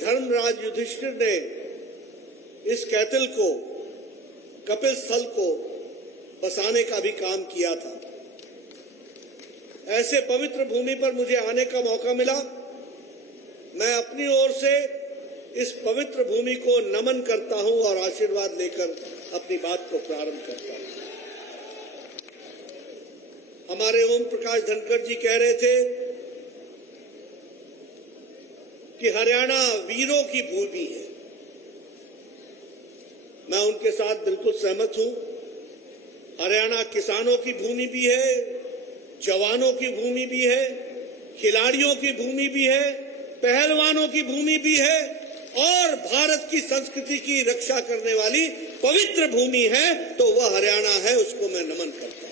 धर्मराज युधिष्ठिर ने इस कैथल को, कपिल स्थल को बसाने का भी काम किया था। ऐसे पवित्र भूमि पर मुझे आने का मौका मिला। मैं अपनी ओर से इस पवित्र भूमि को नमन करता हूं और आशीर्वाद लेकर अपनी बात को प्रारंभ करता हूं। हमारे ओम प्रकाश धनखड़ जी कह रहे थे कि हरियाणा वीरों की भूमि है। मैं उनके साथ बिल्कुल सहमत हूं। हरियाणा किसानों की भूमि भी है, जवानों की भूमि भी है, खिलाड़ियों की भूमि भी है, पहलवानों की भूमि भी है और भारत की संस्कृति की रक्षा करने वाली पवित्र भूमि है। तो वह हरियाणा है, उसको मैं नमन करता हूं।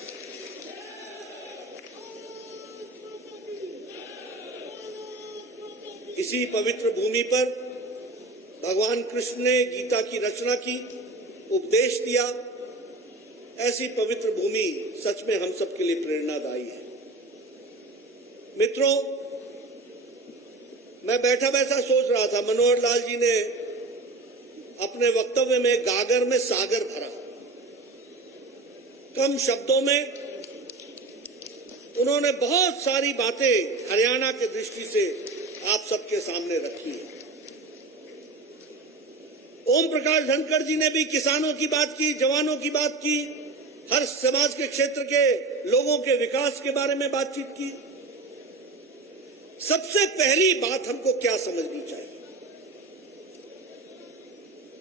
इसी पवित्र भूमि पर भगवान कृष्ण ने गीता की रचना की, उपदेश दिया। ऐसी पवित्र भूमि सच में हम सबके लिए प्रेरणादायी है। मित्रों, मैं बैठा बैठा सोच रहा था, मनोहर लाल जी ने अपने वक्तव्य में गागर में सागर भरा। कम शब्दों में उन्होंने बहुत सारी बातें हरियाणा की दृष्टि से आप सबके सामने रखी है। ओम प्रकाश धनखड़ जी ने भी किसानों की बात की, जवानों की बात की, हर समाज के क्षेत्र के लोगों के विकास के बारे में बातचीत की। सबसे पहली बात हमको क्या समझनी चाहिए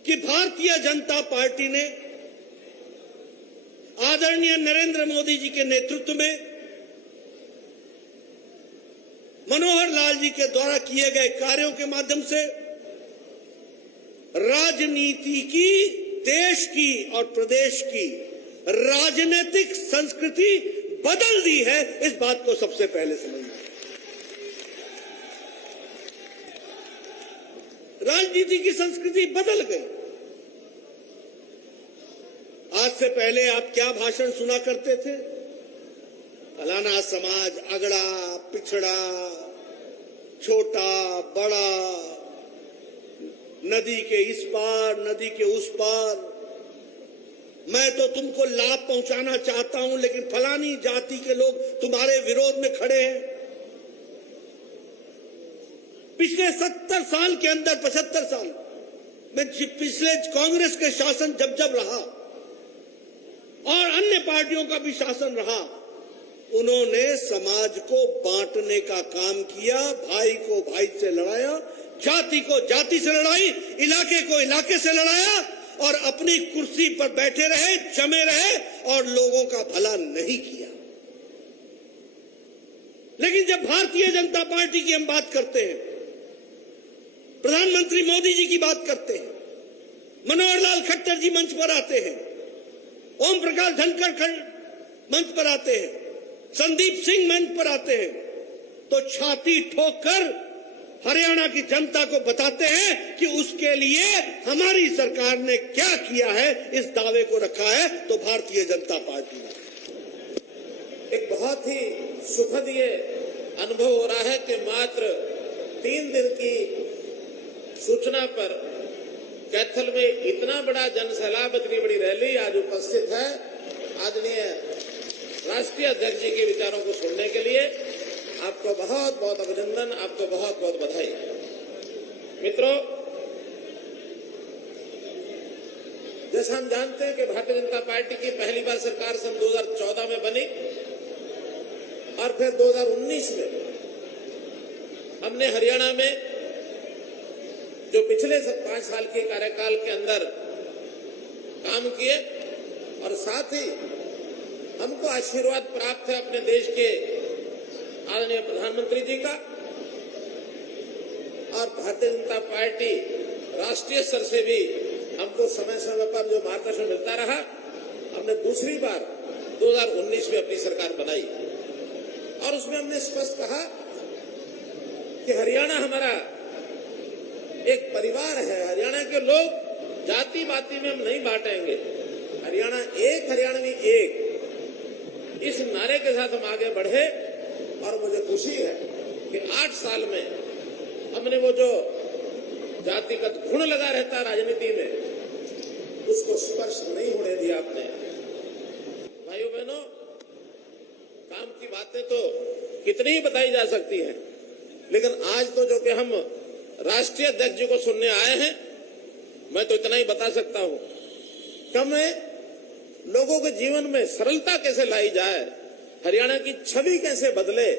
कि भारतीय जनता पार्टी ने आदरणीय नरेंद्र मोदी जी के नेतृत्व में मनोहर लाल जी के द्वारा किए गए कार्यों के माध्यम से राजनीति की, देश की और प्रदेश की राजनीतिक संस्कृति बदल दी है। इस बात को सबसे पहले समझना है। राजनीति की संस्कृति बदल गई। आज से पहले आप क्या भाषण सुना करते थे? फलाना समाज अगड़ा, पिछड़ा, छोटा, बड़ा, नदी के इस पार, नदी के उस पार, मैं तो तुमको लाभ पहुंचाना चाहता हूं लेकिन फलानी जाति के लोग तुम्हारे विरोध में खड़े हैं। पिछले 70 साल के अंदर, 75 साल में पिछले कांग्रेस के शासन जब रहा और अन्य पार्टियों का भी शासन रहा, उन्होंने समाज को बांटने का काम किया, भाई को भाई से लड़ाया, जाति को जाति से लड़ाई, इलाके को इलाके से लड़ाया और अपनी कुर्सी पर बैठे रहे, जमे रहे और लोगों का भला नहीं किया। लेकिन जब भारतीय जनता पार्टी की हम बात करते हैं, प्रधानमंत्री मोदी जी की बात करते हैं, मनोहर लाल खट्टर जी मंच पर आते हैं, ओम प्रकाश धनखड़ मंच पर आते हैं, संदीप सिंह मंच पर आते हैं, तो छाती ठोककर हरियाणा की जनता को बताते हैं कि उसके लिए हमारी सरकार ने क्या किया है। इस दावे को रखा है तो भारतीय जनता पार्टी ने। एक बहुत ही सुखद ये अनुभव हो रहा है कि मात्र 3 दिन की सूचना पर कैथल में इतना बड़ा जनसैलाब, इतनी बड़ी रैली आज उपस्थित है। आदरणीय राष्ट्रीय अध्यक्ष जी के विचारों को सुनने के लिए आपको बहुत बहुत अभिनंदन, आपको बहुत बहुत बधाई। मित्रों, जैसा हम जानते हैं कि भारतीय जनता पार्टी की पहली बार सरकार सन 2014 में बनी और फिर 2019 में हमने हरियाणा में जो पिछले 5 साल के कार्यकाल के अंदर काम किए और साथ ही हमको आशीर्वाद प्राप्त है अपने देश के आदरणीय प्रधानमंत्री जी का और भारतीय जनता पार्टी राष्ट्रीय स्तर से भी हमको समय समय पर जो मार्गदर्शन मिलता रहा। हमने दूसरी बार 2019 में अपनी सरकार बनाई और उसमें हमने स्पष्ट कहा कि हरियाणा हमारा एक परिवार है। हरियाणा के लोग जाति बाति में हम नहीं बांटेंगे। हरियाणा एक, हरियाणवी एक, इस नारे के साथ हम आगे बढ़े और मुझे खुशी है कि 8 साल में हमने वो जो जातिगत घुण लगा रहता राजनीति में, उसको स्पर्श नहीं होने दिया आपने। भाइयों बहनों, काम की बातें तो कितनी ही बताई जा सकती हैं, लेकिन आज तो जो कि हम राष्ट्रीय अध्यक्ष जी को सुनने आए हैं, मैं तो इतना ही बता सकता हूं कि हमें लोगों के जीवन में सरलता कैसे लाई जाए, हरियाणा की छवि कैसे बदले,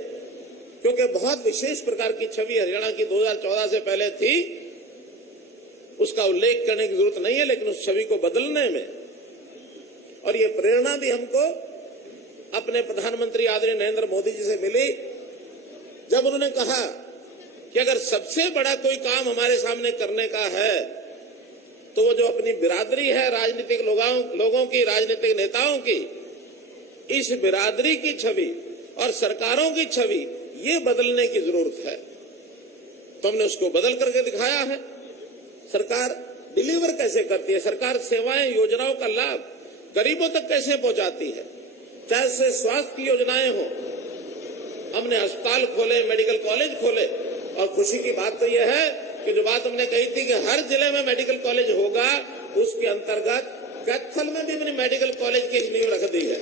क्योंकि बहुत विशेष प्रकार की छवि हरियाणा की 2014 से पहले थी, उसका उल्लेख करने की जरूरत नहीं है, लेकिन उस छवि को बदलने में, और ये प्रेरणा भी हमको अपने प्रधानमंत्री आदरणीय नरेंद्र मोदी जी से मिली, जब उन्होंने कहा कि अगर सबसे बड़ा कोई काम हमारे सामने करने का है तो वो जो अपनी बिरादरी है राजनीतिक लोगों की, राजनीतिक नेताओं की, इस बिरादरी की छवि और सरकारों की छवि ये बदलने की जरूरत है। तो हमने उसको बदल करके दिखाया है। सरकार डिलीवर कैसे करती है, सरकार सेवाएं, योजनाओं का लाभ गरीबों तक कैसे पहुंचाती है, चाहे से स्वास्थ्य की योजनाएं हो, हमने अस्पताल खोले, मेडिकल कॉलेज खोले, और खुशी की बात तो यह है कि जो बात हमने कही थी कि हर जिले में मेडिकल कॉलेज होगा, उसके अंतर्गत कैथल में भी हमने मेडिकल कॉलेज की नींव रख दी है।